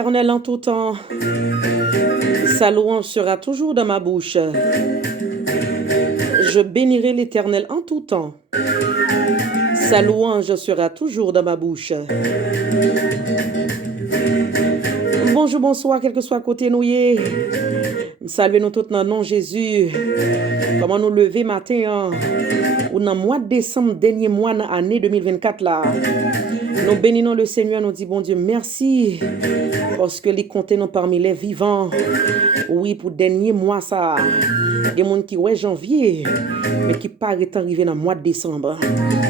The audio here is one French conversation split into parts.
l'Éternel en tout temps. Sa louange sera toujours dans ma bouche. Je bénirai l'Éternel en tout temps. Sa louange sera toujours dans ma bouche. Bonjour, bonsoir, quel que soit côté nous y est. Saluez nous tous dans le nom de Jésus. Comment nous lever matin, ou dans le mois de décembre, dernier mois de l'année 2024 là. Nous bénissons le Seigneur, nous disons bon Dieu merci parce que les comptés nous parmi les vivants. Oui, pour le dernier mois ça. Il y a des gens qui ouais janvier mais qui paraît arriver dans le mois de décembre.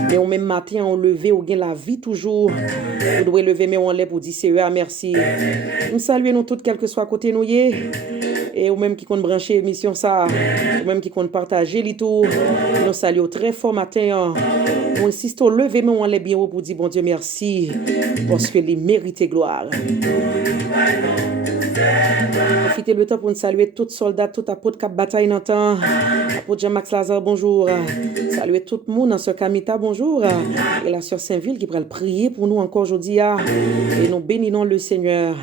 Mais au même matin on lever ou gain la vie toujours. Vous devez lever mais on lève pour dire Seigneur merci. Nous saluons nous toutes quel que soit côté nous y et ou même qui compte brancher émission ça, ou même qui compte partager les tout. Nous saluons très fort matin. On insiste au lever, mais on lève bien haut pour dire bon Dieu merci, parce que les méritent gloire. Profitez le temps pour nous saluer tous les soldats, tout apôtre qui bataille dans le temps. Apôtre Jean-Max Lazare, bonjour. Saluer tout le monde, Sœur Kamita, bonjour. Et la Sœur Saint-Ville qui pourrait prier pour nous encore aujourd'hui. Et nous bénissons le Seigneur.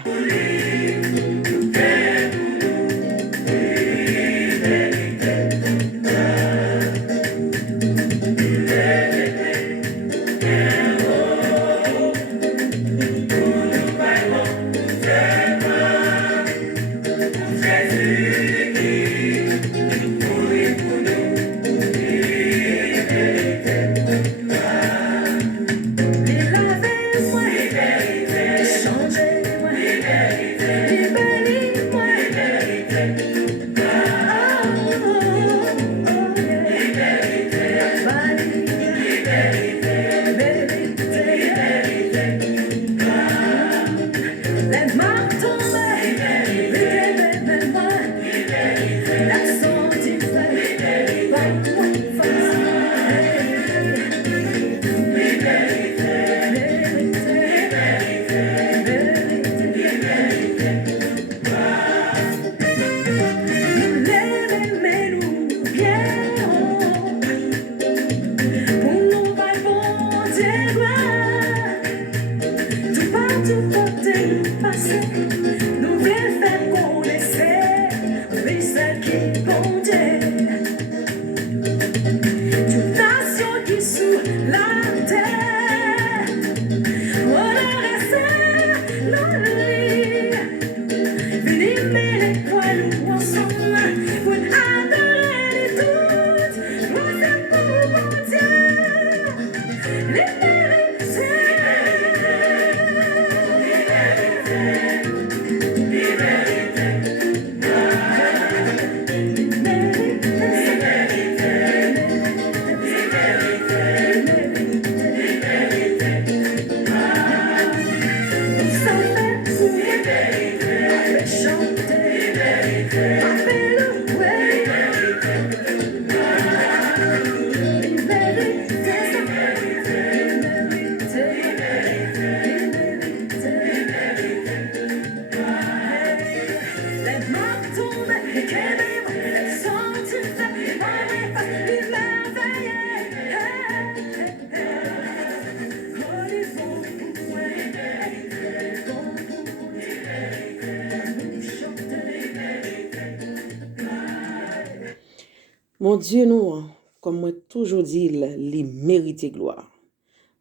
Mon Dieu, nous, comme moi toujours dit, les méritent gloire.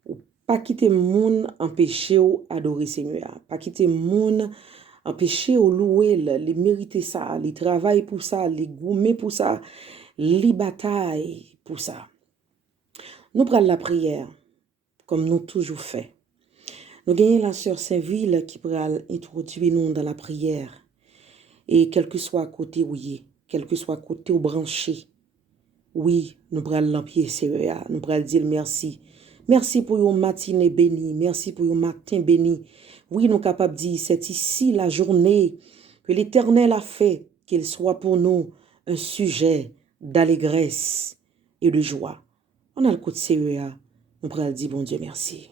Ou pas quitter moun empêcher ou adorer Seigneur. Pas quitter moun empêcher ou louer, les mériter ça, les travail pour ça, les goumer pour ça, les bataille pour ça. Nous prenons la prière, comme nous toujours fait. Nous gagnons la sœur Saint-Ville qui pourra introduire nous dans la prière. Et quel que soit côté où il est, quel que soit côté où branché, oui, nous prenons l'empier Seigneur, nous prenons dire merci. Merci pour une matinée bénie, merci pour un matin béni. Oui, nous sommes capables de dire, c'est ici la journée que l'Éternel a fait, qu'elle soit pour nous un sujet d'allégresse et de joie. On a le coup de Seigneur, nous prenons dire, bon Dieu, merci.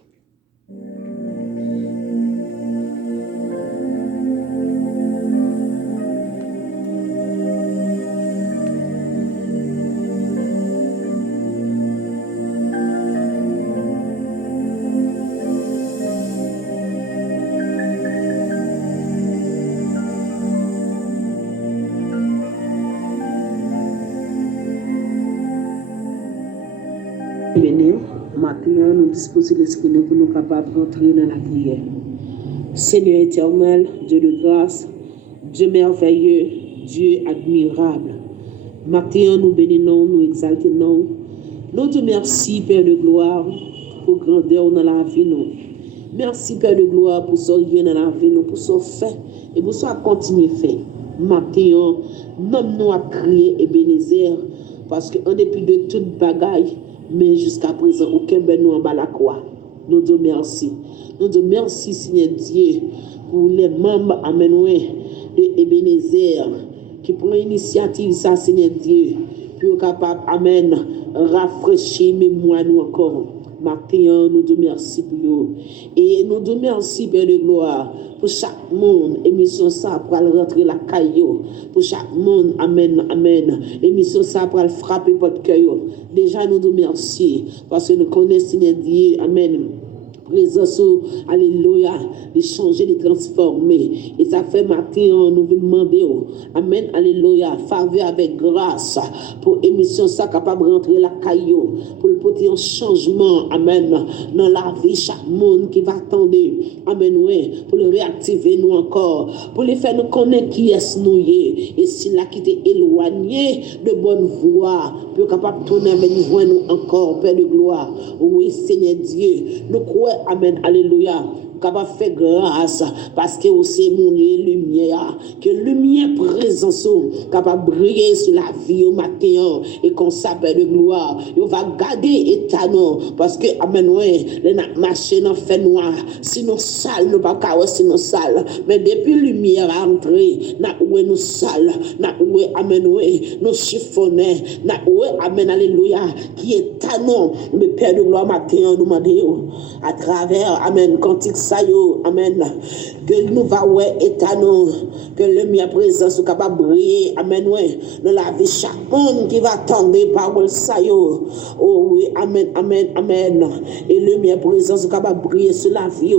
bénir. Maintenant, nous disposons l'esprit nous pour nous capables d'entrer dans la prière. Seigneur éternel, Dieu de grâce, Dieu merveilleux, Dieu admirable. Maintenant, nous bénissons, nous exaltons. Nous te merci, Père de gloire, pour grandeur dans la vie. Nous. Merci, Père de gloire, pour ce lien dans la vie, nous, pour ce fait et pour ce continuer fait. Maintenant, nous à crier et bénir, parce qu'en dépit de toute bagaille, mais jusqu'à présent, aucun ben nous en bas la croix. Nous te merci. Nous te merci, Seigneur Dieu, pour les membres amenés de Ebenezer, qui prend l'initiative, ça, Seigneur Dieu, pour capable, amen, rafraîchir mémoire nous encore. Maintenant, nous te merci pour vous. Et nous te merci, Père de gloire, pour chaque monde, émission ça, pour rentrer la caillou. Pour chaque monde, amen, amen. Émission ça, pour frapper votre cœur. Déjà, nous te merci, parce que nous connaissons, Seigneur Dieu, amen. Présence, alléluia, de changer, de transformer. Et ça fait matin, nous venons demander, amen, alléluia, faveur avec grâce, pour émission ça capable de rentrer la caillou, pour le porter un changement, amen, dans la vie, chaque monde qui va attendre, amen, oui, pour le réactiver nous encore, pour les faire nous connaître qui est nous, et s'il a quitté éloigné de bonne voie, pour capable de tourner avec nous encore, Père de gloire, oui, Seigneur Dieu, nous croyons. Amen, alléluia. Capable de faire grâce parce que c'est mon lumière, que lumière présence capable de briller sur la vie au matin et qu'on s'appelle de gloire. On va garder état non parce que amen ouais, les marché dans fait noir, sinon sale nous pas carré sinon sale, mais depuis lumière a entré, na où nous sale, na où amen ouais, nous chiffonner, na où amen alléluia qui est tanon, le Père de gloire matin nous demandons à travers amen cantique amen, que nous va ouais étanon, que le mien présence soit capable de briller, amen, ouais, dans la vie chaque monde qui va attendre parole ça yo, oh oui, amen, amen, amen, et le mien présence soit capable de briller sur la vie,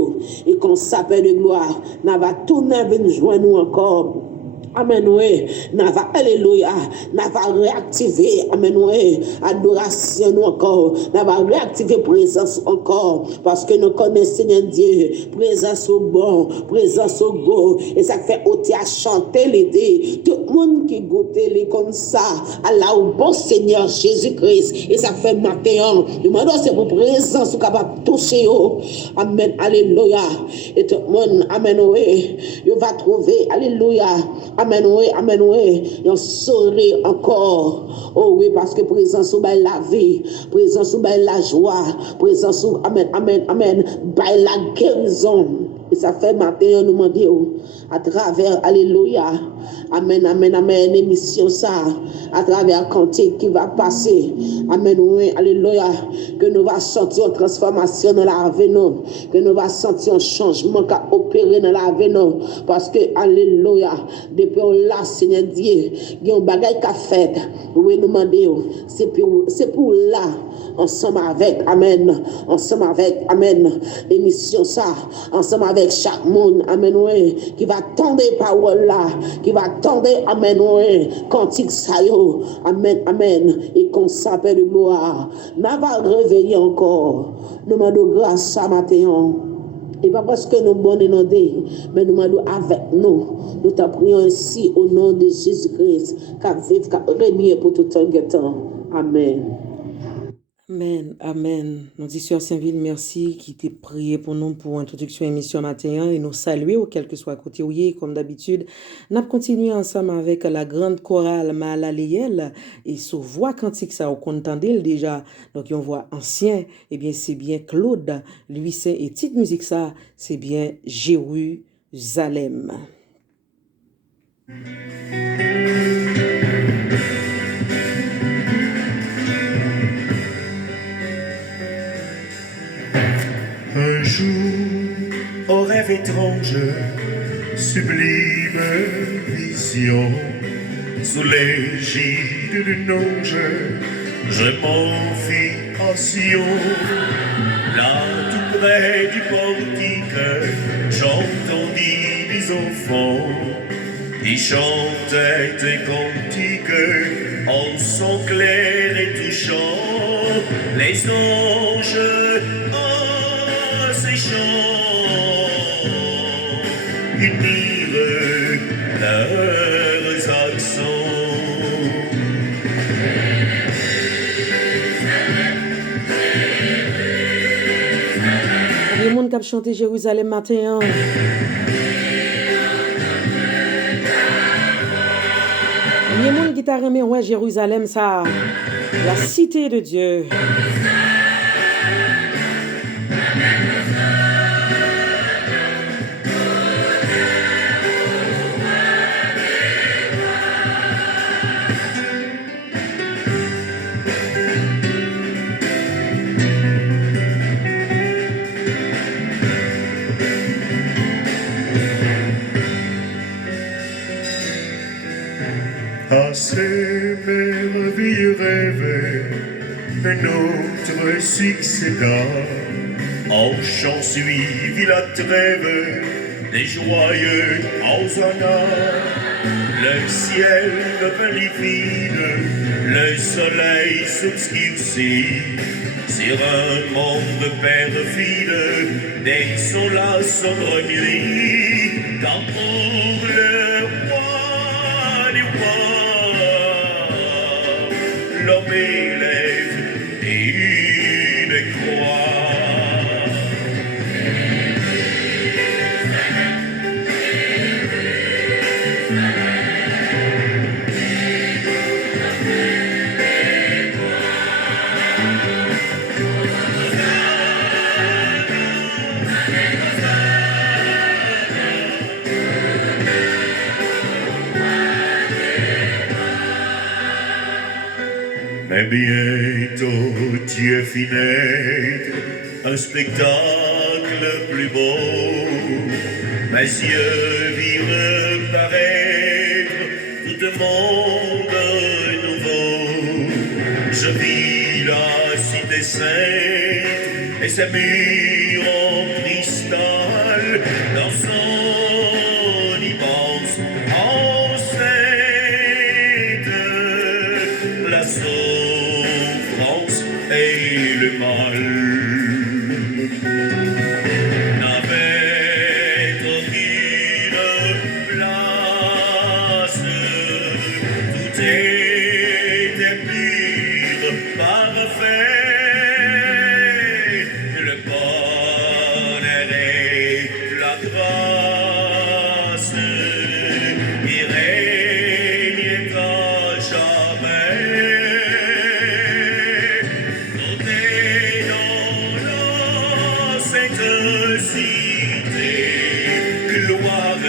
et qu'on s'appelle de gloire, n'a va tourner avec nous joindre nous encore. Amen, oui, n'a va, alléluia, n'a va réactiver, amen, oui, adoration nous encore, n'a va réactiver présence encore, parce que nous connaissons Seigneur Dieu, présence au bon, présence au beau, et ça fait ôter à chanter l'été, tout le monde qui goûte les comme ça, Allah au bon Seigneur Jésus-Christ, et ça fait matin, demandons c'est pour présence, capable de toucher, amen, alléluia, et tout le monde, amen, oui, il va trouver, alléluia, amen, oui, on saurait encore. Oh oui, parce que présence ou bail la vie, présence ou bail la joie, présence ou, amen, amen, amen, bail la guérison. Et ça fait matin, on nous demande à travers, alléluia, amen, amen, amen, émission ça, à travers cantique qui va passer, amen, oui, alléluia, que nous va sentir une transformation dans la vie, que nous va sentir un changement qui a opéré dans la vie, parce que, alléluia, depuis là, Seigneur Dieu, il y a un bagage qui a fait, oui, nous demandons, c'est pour là, ensemble avec, amen, ensemble avec, amen, émission ça, ensemble avec chaque monde, amen, oui, qui va tendre parole là, qui va tendre, amen, oui, cantique ça yo, amen, amen, et qu'on s'appelle de gloire, n'a va réveiller encore, nous demandons grâce à matin, et pas parce que nous bonnes et non mais nous demandons avec nous, nous t'en prions ainsi au nom de Jésus-Christ, car vive, car régner pour tout un temps, amen. Amen, amen. Nous disons Sœur Saint-Ville, merci qui t'est prié pour nous pour l'introduction émission matin et nous saluer au quel que soit côté où il est, comme d'habitude. Nous avons continué ensemble avec la grande chorale Mahalaleel et sous voix cantique ça, on entendait déjà. Donc, on voit ancien, eh bien, c'est bien Claude, lui, c'est, et petite musique ça, c'est bien Jérusalem. Un jour, au rêve étrange, sublime vision, sous l'égide d'une ange, je m'enfuis en Sion. Là, tout près du portique, j'entendis des enfants qui chantaient des cantiques en son clair et touchant. les anges en séchant unirent leurs accents. Le monde qui a chanté Jérusalem matin. Le monde qui t'a remis, ouais, Jérusalem, ça, la cité de Dieu. À ces merveilleux rêves, un autre succéda. En chant suivit la trêve des joyeux hosanna. Le ciel devint livide, le soleil s'obscurcit. Sur un monde perfide, désola sombre nuit, car pour le roi des rois, l'homme élève une croix. Mais bientôt Dieu fit naître un spectacle plus beau. Mes yeux virent paraître tout un monde nouveau. Je vis la cité sainte et ses murs en cristal dans son immense enceinte. La souffrance et le mal n'avaient aucune place. Tout était pur, parfait. Le bonheur et la grâce y régnaient à jamais. Gloire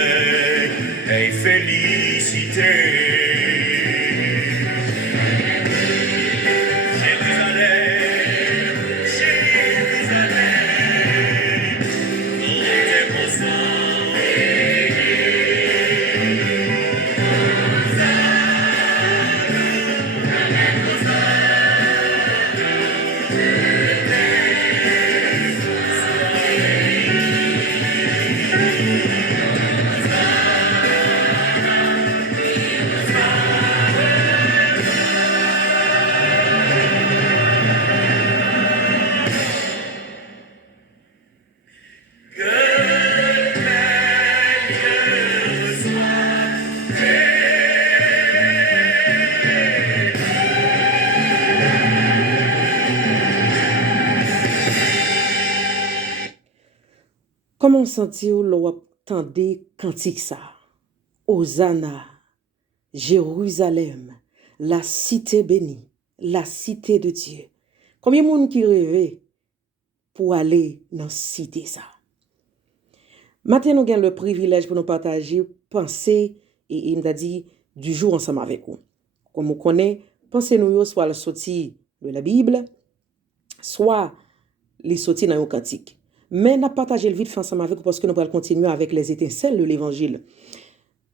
et félicité. Jérusalem, Jérusalem, tout est beau Comment sentir l'on entendait cantique ça? Hosanna, Jérusalem, la cité bénie, la cité de Dieu. Combien de monde qui rêvait pour aller dans la cité ça? Maintenant, nous avons le privilège pour nous partager, penser et il m'a dit du jour ensemble avec vous. Comme vous connaissez, pensez nous soit la sortie de la Bible, soit les sorties dans un cantique. Mais nous partagé le vite ensemble avec vous parce que nous allons continuer avec les étincelles de l'évangile.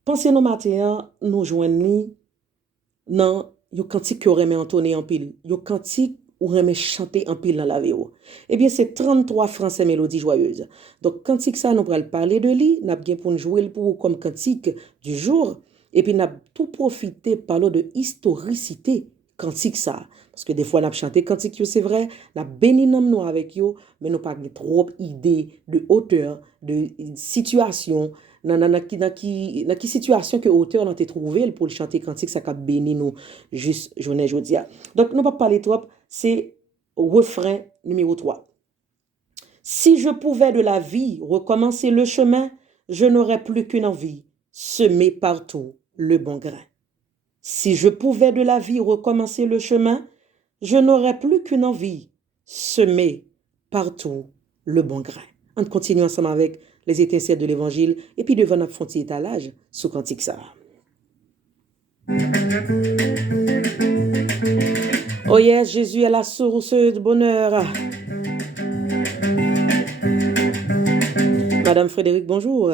Pensez nous matin, nous joignons dans un cantique qui aurait entonné en pile, un cantique ou remet chanter en pile dans la vie. Eh bien, c'est 33 français mélodies joyeuses. Donc, cantique ça, nous allons parler de lui, nous allons pour nous jouer pour comme cantique du jour, et puis nous allons tout profiter parler de historicité cantique ça. Parce que des fois, on a chanté cantique, c'est vrai, on a béni nous avec yo, mais nous pas trop idée de hauteur, de situation, dans qui situation que auteur n'a trouvé pour le chanter cantique, ça a béni nous juste journée aujourd'hui. Donc, nous pas parler trop, c'est refrain numéro 3. Si je pouvais de la vie recommencer le chemin, je n'aurais plus qu'une envie, semer partout le bon grain. Si je pouvais de la vie recommencer le chemin, je n'aurais plus qu'une envie, semer partout le bon grain. On continue ensemble avec les étincelles de l'évangile et puis devant notre frontière étalage sous cantique ça. Oh yes, Jésus est la source de bonheur. Madame Frédéric, bonjour.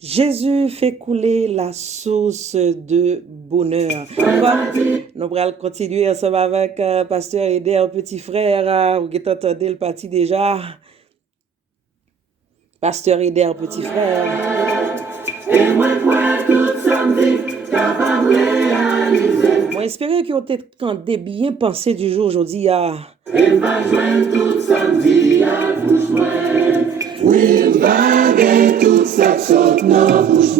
Jésus fait couler la source de bonheur. Nous allons continuer ensemble avec Pasteur Eder, petit frère. Vous avez entendu le parti déjà. Pasteur Eder, petit frère. Moi, j'espère que vous avez bien pensé du jour aujourd'hui. Oui, vague toute cette sorte non bouche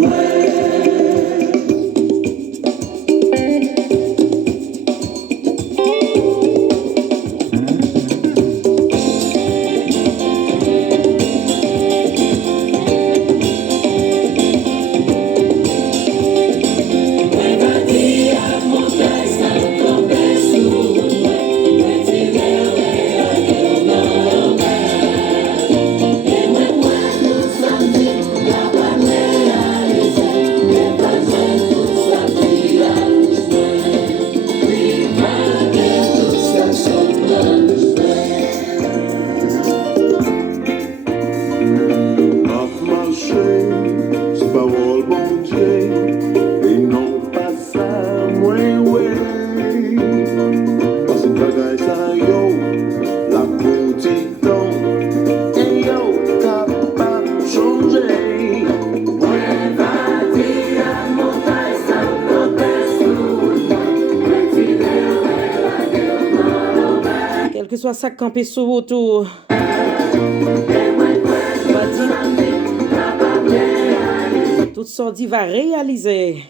soit ça campé sur autour. Tout sorti va réaliser.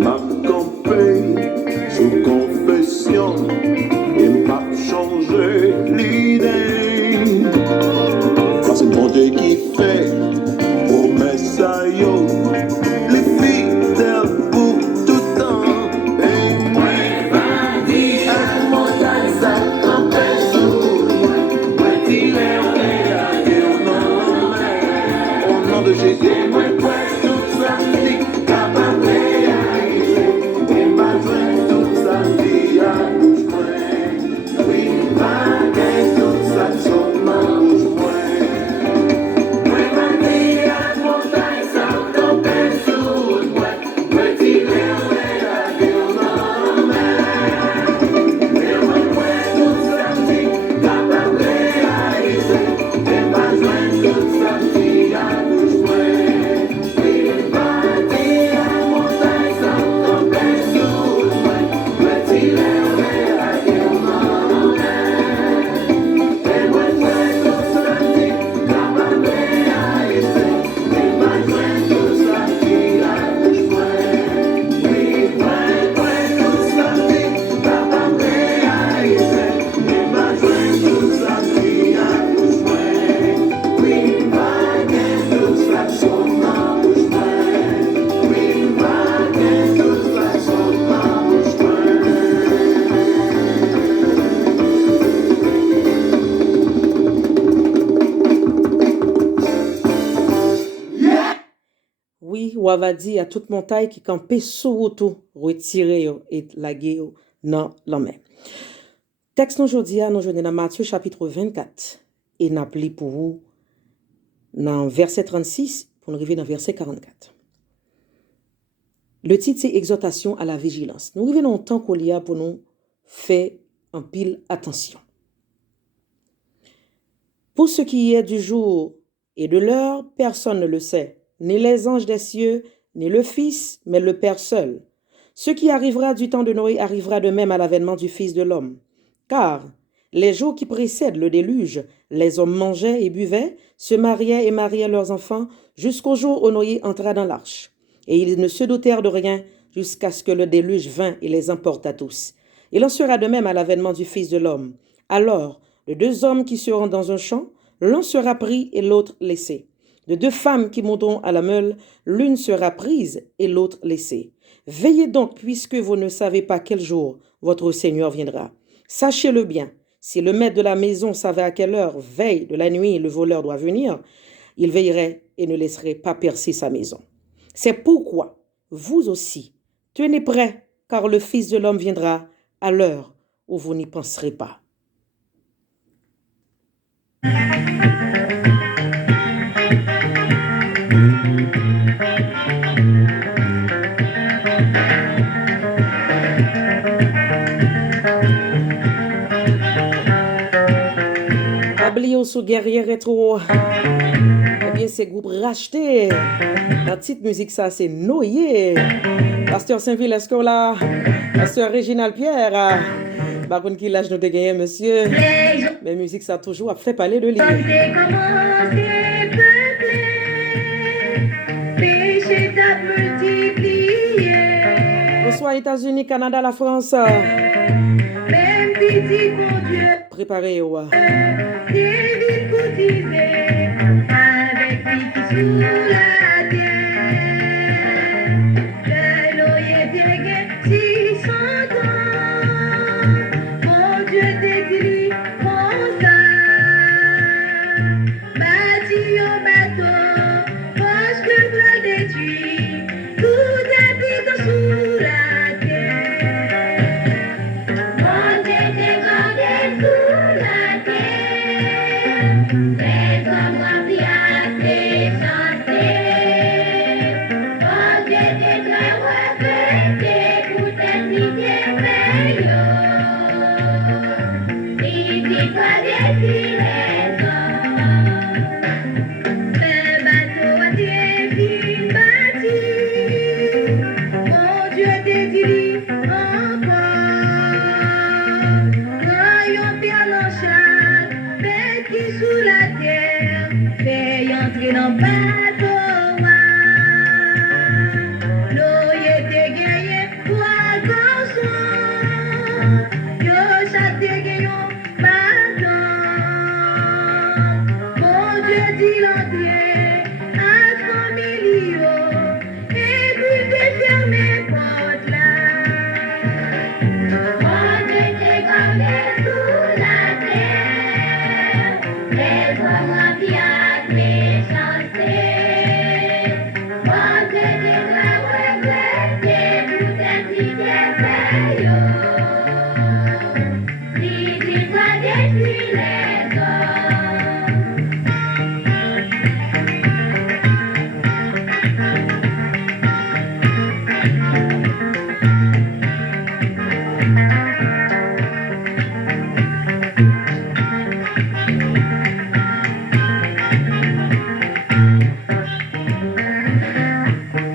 Ma campé sous confession, il m'a changé l'idée. C'est mon Dieu qui fait promesse à yo, les fidèles pour tout temps. Et moi, à montagne, ça campait sous moi. Moi, tirer au nom de Jésus, moi, toute sa vie, capable de réaliser. Et ma joie, toute sa vie à bouche moi. Oui, ma gain, toute sa son bouche moi. Oui, ou va dire à toute montagne qui campait sous autour, retirer et laguer dans la main. Texte aujourd'hui, nous jouons dans Matthieu chapitre 24 et nous appelons pour vous dans verset 36 pour nous arriver dans verset 44. Le titre c'est exhortation à la vigilance. Nous arrivons dans un temps qu'on y a pour nous faire en pile attention. Pour ce qui est du jour et de l'heure, personne ne le sait, ni les anges des cieux, ni le Fils, mais le Père seul. Ce qui arrivera du temps de Noé arrivera de même à l'avènement du Fils de l'homme. Car les jours qui précèdent le déluge, les hommes mangeaient et buvaient, se mariaient et mariaient leurs enfants, jusqu'au jour où Noé entra dans l'arche. Et ils ne se doutèrent de rien jusqu'à ce que le déluge vînt et les emporta tous. Il en sera de même à l'avènement du Fils de l'homme. Alors, de deux hommes qui seront dans un champ, l'un sera pris et l'autre laissé. De deux femmes qui monteront à la meule, l'une sera prise et l'autre laissée. Veillez donc, puisque vous ne savez pas quel jour votre Seigneur viendra. Sachez-le bien, si le maître de la maison savait à quelle heure, veille de la nuit, le voleur doit venir, il veillerait et ne laisserait pas percer sa maison. C'est pourquoi, vous aussi, tenez prêt, car le Fils de l'homme viendra à l'heure où vous n'y penserez pas. Ablio sous guerrier rétro. Eh bien, c'est groupe racheté. La petite musique, ça, c'est Noyer. Pasteur Saint-Ville, est-ce que là? Pasteur Réginald Pierre. Par contre, qui l'âge nous de gagner, monsieur? Mais musique, ça a toujours fait parler de lui. Bonsoir, États-Unis, Canada, la France. Préparez, ouais. Les hommes rapiatés, chantés.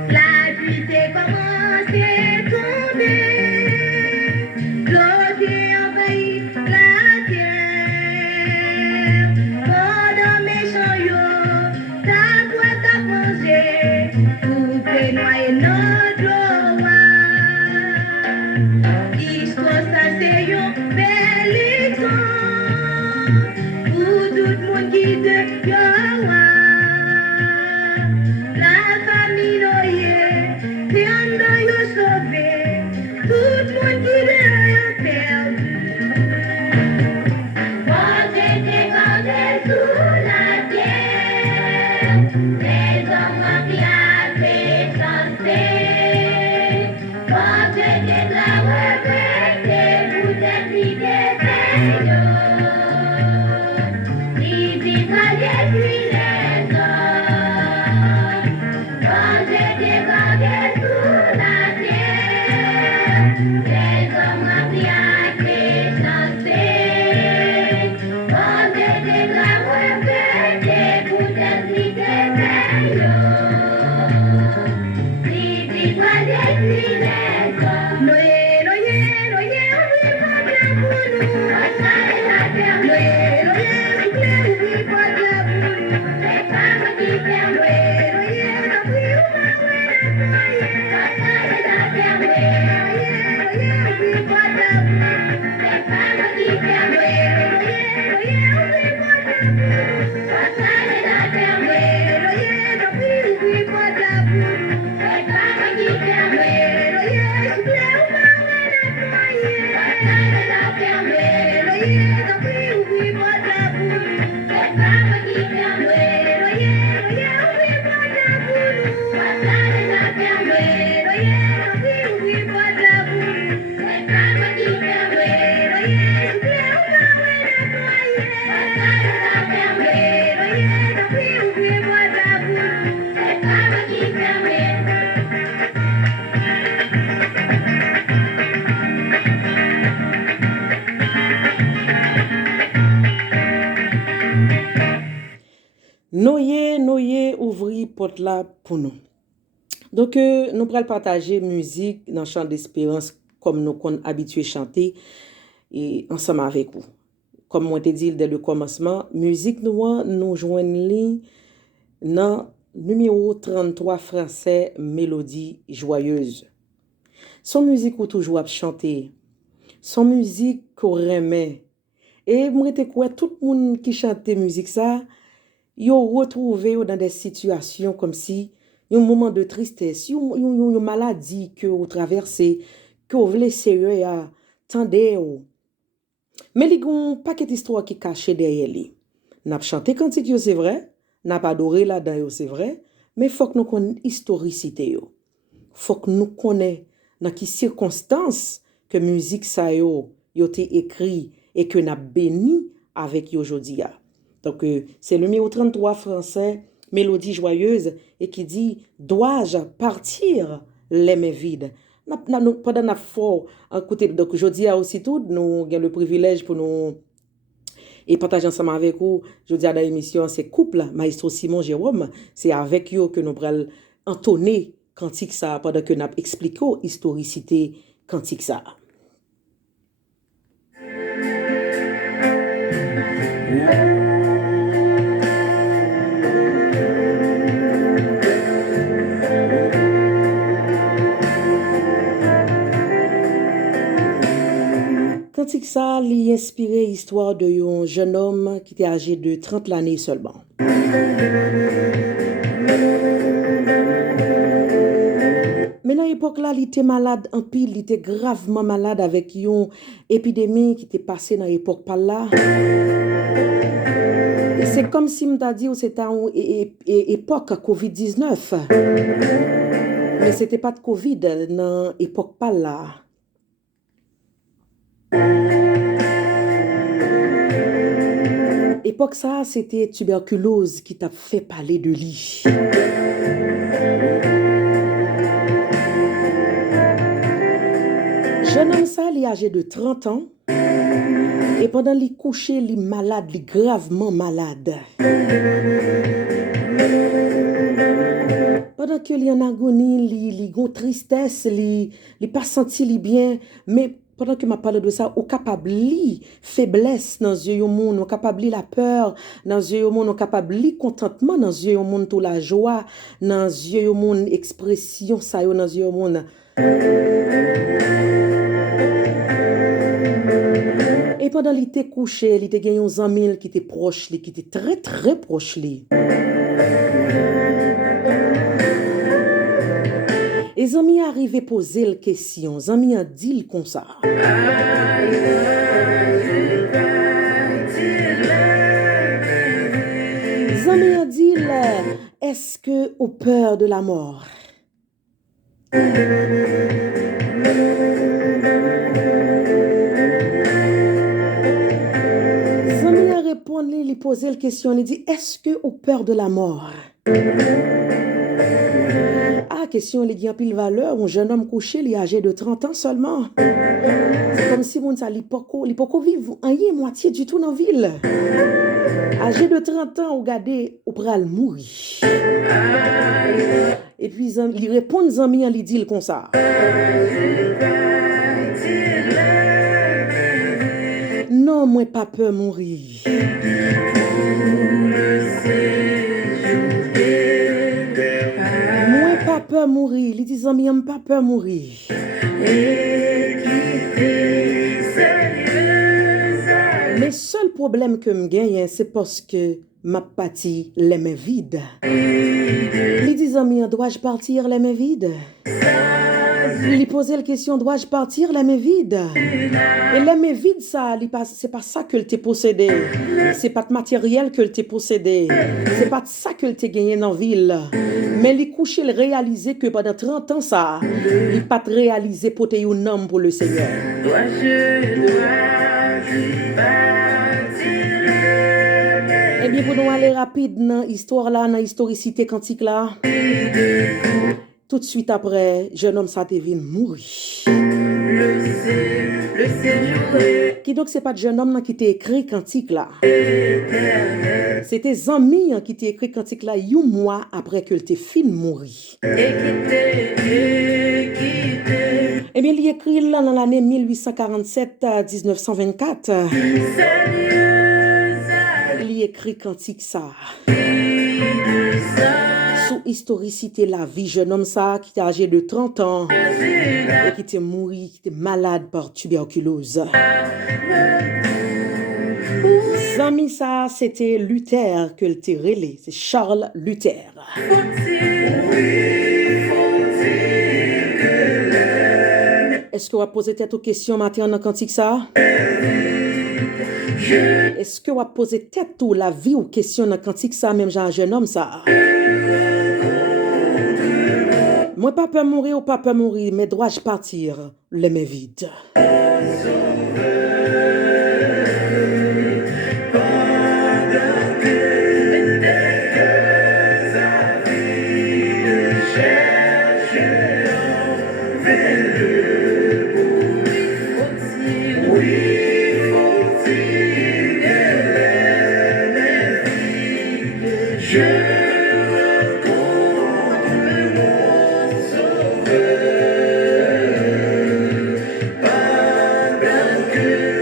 La pluie s'est commencé à tomber, l'eau qui envahit la terre. Pendant mes champs, ta boîte à manger, tout est noyé dans l'eau. Histoire ça c'est une belle exemple pour tout le monde qui te voit. La famille Noyer, c'est un noyau sauvé, tout le monde qui l'a perdu. Quand j'étais gardé sous la terre, les hommes qui avaient chanté. Quand j'étais là, regretté, vous êtes l'idée si vite à détruire les hommes. Quand j'étais gardé sous la terre, les hommes appris à chanter. Quand j'étais là, regretté, vous êtes l'idée si vite à détruire les hommes. Noé, Noé, Noé, oublie pas de la boule. Noé, Noé, oublie pas de la boule. Les femmes qui ferment. Noé, Noé, n'oublie pas de la boule. Noé, oublie pas de la boule. Les femmes qui ferment. Noé, oublie pas de la boule. Noé, oublie pas de la boule. Les femmes qui ferment. Noyer, noyer, ouvri porte là pour nous. Donc, nous pourrons partager musique dans le chant d'espérance comme nous sommes habitués à chanter et ensemble avec vous. Comme moi te dit dès le commencement, musique nous joignons dans numéro 33 français, Mélodie joyeuse. Son musique ou toujours à chanter, son musique qu'on remet. Et moi te quoi tout le monde qui chante musique ça, yo retrouvé dans des situations comme si un moment de tristesse, une maladie que vous traversez, que vous laissez à tendez. Mais il y a un paquet d'histoires qui cachent derrière lui. N'a chanté cantique yo c'est vrai, n'a pas adoré là-dedans yo c'est vrai, mais faut que nous connaissions historicité yo. Faut que nous connaissions dans quelles circonstances que musique ça yo été écrit et que n'a béni avec yo aujourd'hui. Donc c'est le numéro 33 français, Mélodie joyeuse et qui dit dois-je partir les mains vides. Pendant na fort écoutez donc aujourd'hui aussi tout nous avons le privilège pour nous et partager ensemble avec vous. Je dis dans l'émission c'est couple Maestro Simon Jérôme, c'est avec eux que nous allons entonner cantique ça pendant que nous expliquons historicité cantique ça. Cantique ça li inspiré histoire de un jeune homme qui était âgé de 30 l'année seulement. Mais dans l'époque là, il était malade en pile, il était gravement malade avec une épidémie qui était passée dans l'époque par là. Et c'est comme si m'ta dit c'était une époque Covid-19. Mais c'était pas de Covid dans l'époque par l'époque, ça, c'était tuberculose qui t'a fait parler de lui. Jeune homme, ça, il est âgé de 30 ans. Et pendant qu'il couchait, il est malade, il est gravement malade. Pendant qu'il est en agonie, il est en tristesse, il n'est pas senti bien. Mais pendant que je parle de ça, on capable de faiblesse dans les yeux du monde, on capable de la peur dans les yeux du monde, on capable de contentement dans les yeux du monde, toute la joie dans les yeux du monde, expression ça dans les yeux du monde. Et pendant qu'il était couché, il était gagné un ami qui était proche, qui était très très proche. Et les amis arrivaient à poser la question, les amis ont dit comme ça. Les amis ont dit, est-ce que vous avez peur de la mort? Il posait la question, il dit, est-ce que vous avez peur de la mort? Ah, question, il dit, en pile valeur, un jeune homme couché, il est âgé de 30 ans seulement. C'est comme si mon ça, il pas vivre rien, moitié du tout dans la ville. Âgé de 30 ans, regardez, au pral mourir. Et puis, il répond aux amis, il dit comme ça. Non, moi pas peur mourir. Moi pas peur mourir. Il dit amis, pas peur mourir. Mais seul problème que me gagne, c'est parce que ma partie les mains vides. Il dit amis, dois-je partir les mains vides? Il posait la question, dois-je partir les mains vides? Et les mains vides, ça, c'est pas ça que t'es possédé. C'est pas de matériel que t'es possédé. C'est pas de ça que t'es gagné dans la ville. Mais les coucher, il réalisait que pendant 30 ans, ça, il pas réalisé pour te un homme pour le Seigneur. Eh bien, pour nous aller rapide dans l'histoire là, dans l'historicité quantique là. Tout de suite après, jeune homme ça devient mourir. Qui donc c'est pas de jeune homme qui t'a écrit cantique là. C'était amis qui t'a écrit cantique là 1 mois après que t'es fin mourir. Eh bien, il écrit là dans l'année 1847 à 1924. Il écrit cantique ça. Sous historicité la vie jeune homme ça qui était âgé de 30 ans et qui était mouru, qui était malade par tuberculose. Zami ça c'était Luther que le relé, c'est Charles Luther. Est-ce que vous posez tête aux questions matin dans cantique ça? Est-ce que vous posez tête ou la vie aux questions dans cantique ça même genre jeune homme ça? Moi pas peur mourir ou pas peur mourir, mais dois-je partir les mains vides? Que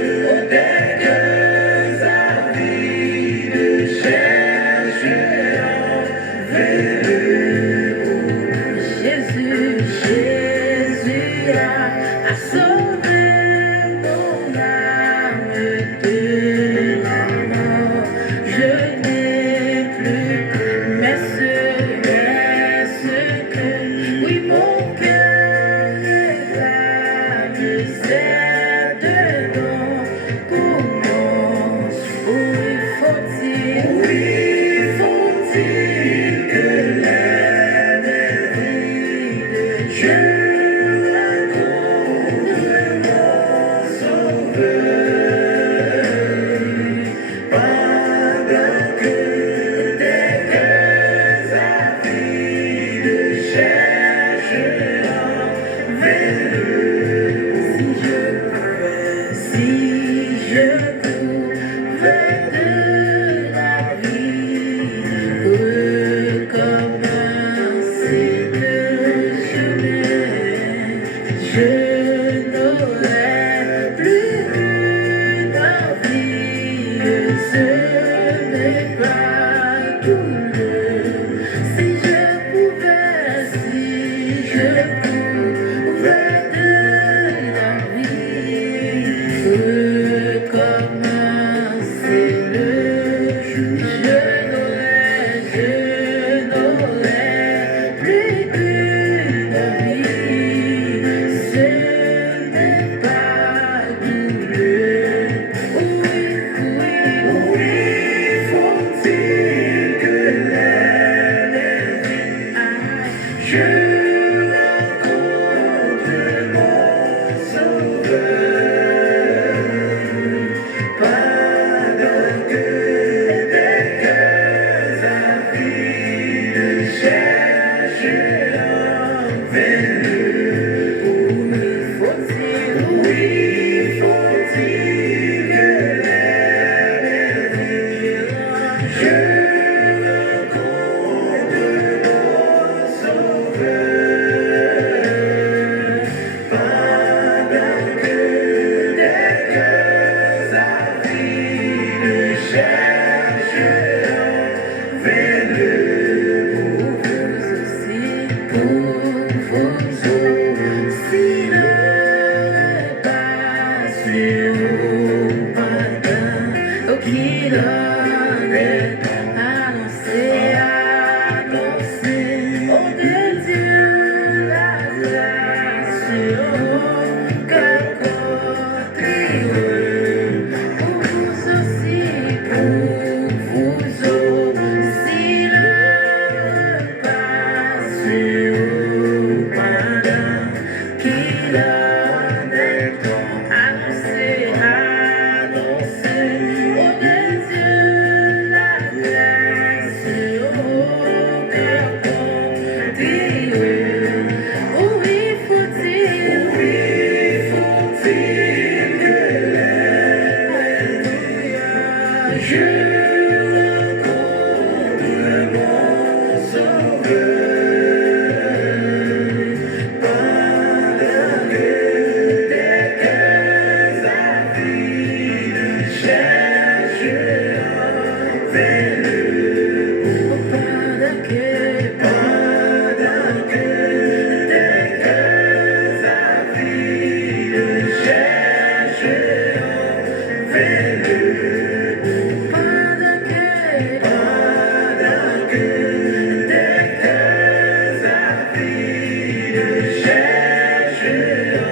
qu'il en est annoncé, annoncé. Oh de Dieu, la grâce, oh, cœur contribue. Pour vous aussi, si le passé ou pendant qu'il en est annoncé, annoncé. Oh de Dieu, la grâce, oh, cœur contribue. Oui, faut-il que je rencontre mon sauveur pendant que des cœurs avides cherchent vers le pendant que des cœurs avides cherchent vers le pendant que des cœurs avides cherchent vers le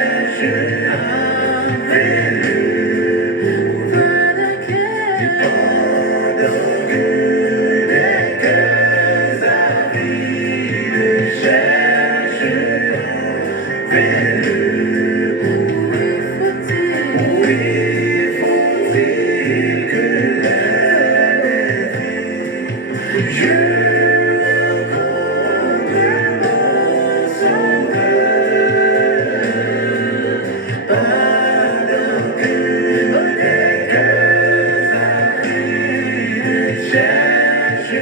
pendant que des cœurs avides cherchent vers le pendant que des cœurs avides cherchent vers le oui, faut-il que je rencontre mon sauveur pendant que des cœurs avides cherchent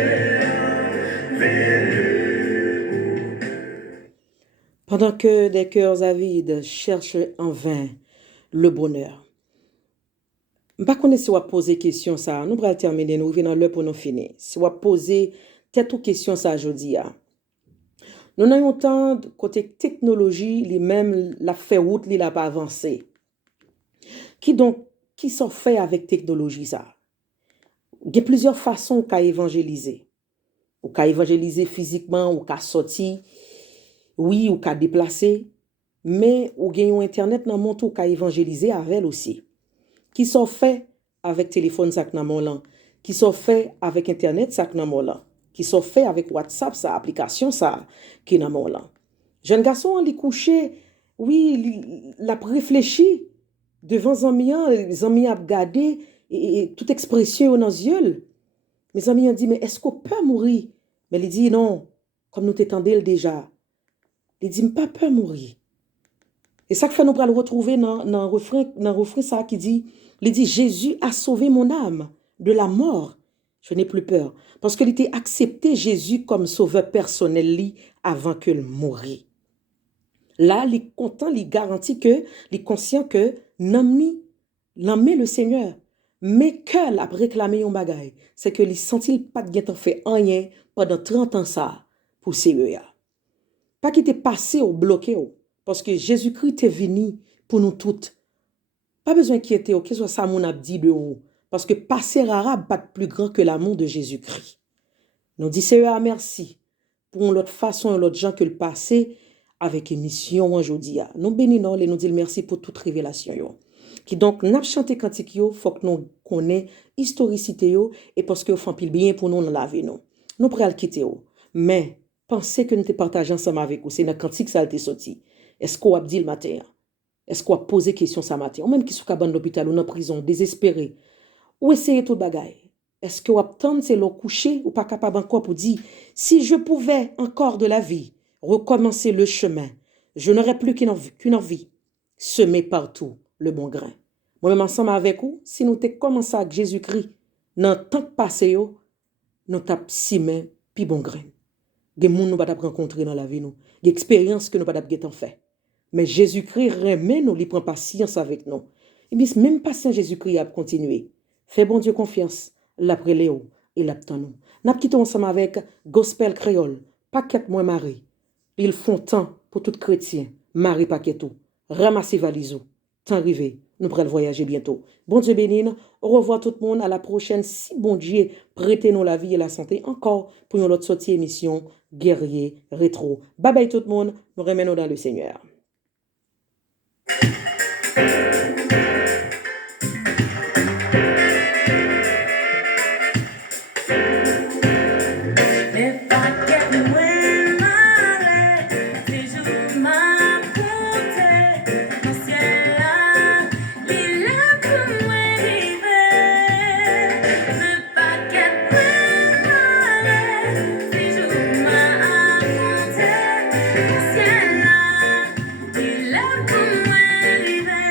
vers le Pendant que des cœurs avides cherchent en vain le bonheur. Je ne sais pas si on va poser question ça. Nous allons terminer, nous venons l'heure pour nous finir. Si on va poser telle question ça aujourd'hui. Nous avons temps côté technologie, lui-même la fait route, il n'a pas avancé. Qui sont fait avec technologie ça? Il y a plusieurs façons qu'à évangéliser. Ou qu'à évangéliser physiquement, ou qu'à sortir, oui, ou qu'à déplacer, mais ou gagne internet dans mon tout qu'à évangéliser avec aussi. Qui sont faits avec téléphone ça nan mon lan, qui sont faits avec internet ça nan mon lan, qui sont faits avec WhatsApp ça application ça qui nan mon lan. Jeune garçon li couché, oui, l'a réfléchi devant zami a regardé et toute expression dans yeux. Mes amis ont dit mais est-ce qu'on peut mourir? Mais il dit non, comme nous t'étendons déjà. Il dit pas peur mourir. Et ça que fait nous pour le retrouver dans refrain ça qui dit, il dit Jésus a sauvé mon âme de la mort. Je n'ai plus peur parce qu'il était accepté Jésus comme sauveur personnel li avant que le mourir. Là, il est content, il garantit que, il est conscient que n'aime le Seigneur. Mais que l'a réclamé un bagay, c'est que il sentit pas de gain fait rien pendant 30 ans ça pour sérieux. Pas qu'il était passé ou bloqué parce que Jésus-Christ est venu pour nous toutes. Pas besoin qu'il était que soit ça mon abdi de haut parce que passer arabe pas plus grand que l'amour de Jésus-Christ. Nous dit Seigneur merci pour l'autre façon l'autre gens que le passé avec émission aujourd'hui. Nous bénissons et nous disons merci pour toute révélation yo. Qui donc n'a chanté cantique yo, faut que nous connaît historicité yo et parce que font pile bien pour nous dans la vie nous. Nous pral quitter yo. Mais pensez que nous te partageons ensemble avec vous, c'est dans cantique ça a été sorti. Est-ce qu'on a dit le matin? Est-ce qu'on a posé question ça matin? Ou même qui sont dans l'hôpital ou dans prison désespéré. Ou essayer tout bagay. Est-ce qu'on a attendre c'est le coucher ou pas capable encore pour dire si je pouvais encore de la vie recommencer le chemin, je n'aurais plus qu'une envie, semer partout le bon grain. Moi-même ensemble avec vous, si nous t'ai commencé avec Jésus-Christ, dans le temps passé, nous t'avons semé puis bon grain. Des gens nous pas rencontrer dans la vie nous, des expériences que nous pas fait. Mais Jésus-Christ remet nous, il prend patience avec nous. Et bien même patient Jésus-Christ a continué. Fais bon Dieu confiance, l'après Léo et l'attend nous. N'a quitté ensemble avec Gospel Créole, paquet moi Marie. Ils font temps pour tout chrétien, Marie paquetou. Ramassez valisou. Temps arrivé, nous pourrons voyager bientôt. Bon Dieu bénisse, au revoir tout le monde, à la prochaine. Si bon Dieu, prêtez-nous la vie et la santé encore pour une autre sortie émission Guerrier Rétro. Bye bye tout le monde, nous remenons dans le Seigneur. Ciel là, il est pour moi arrivé.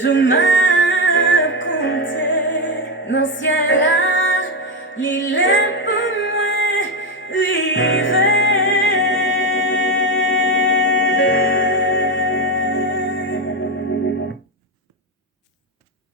Je m'as compté dans ce ciel-là, l'île est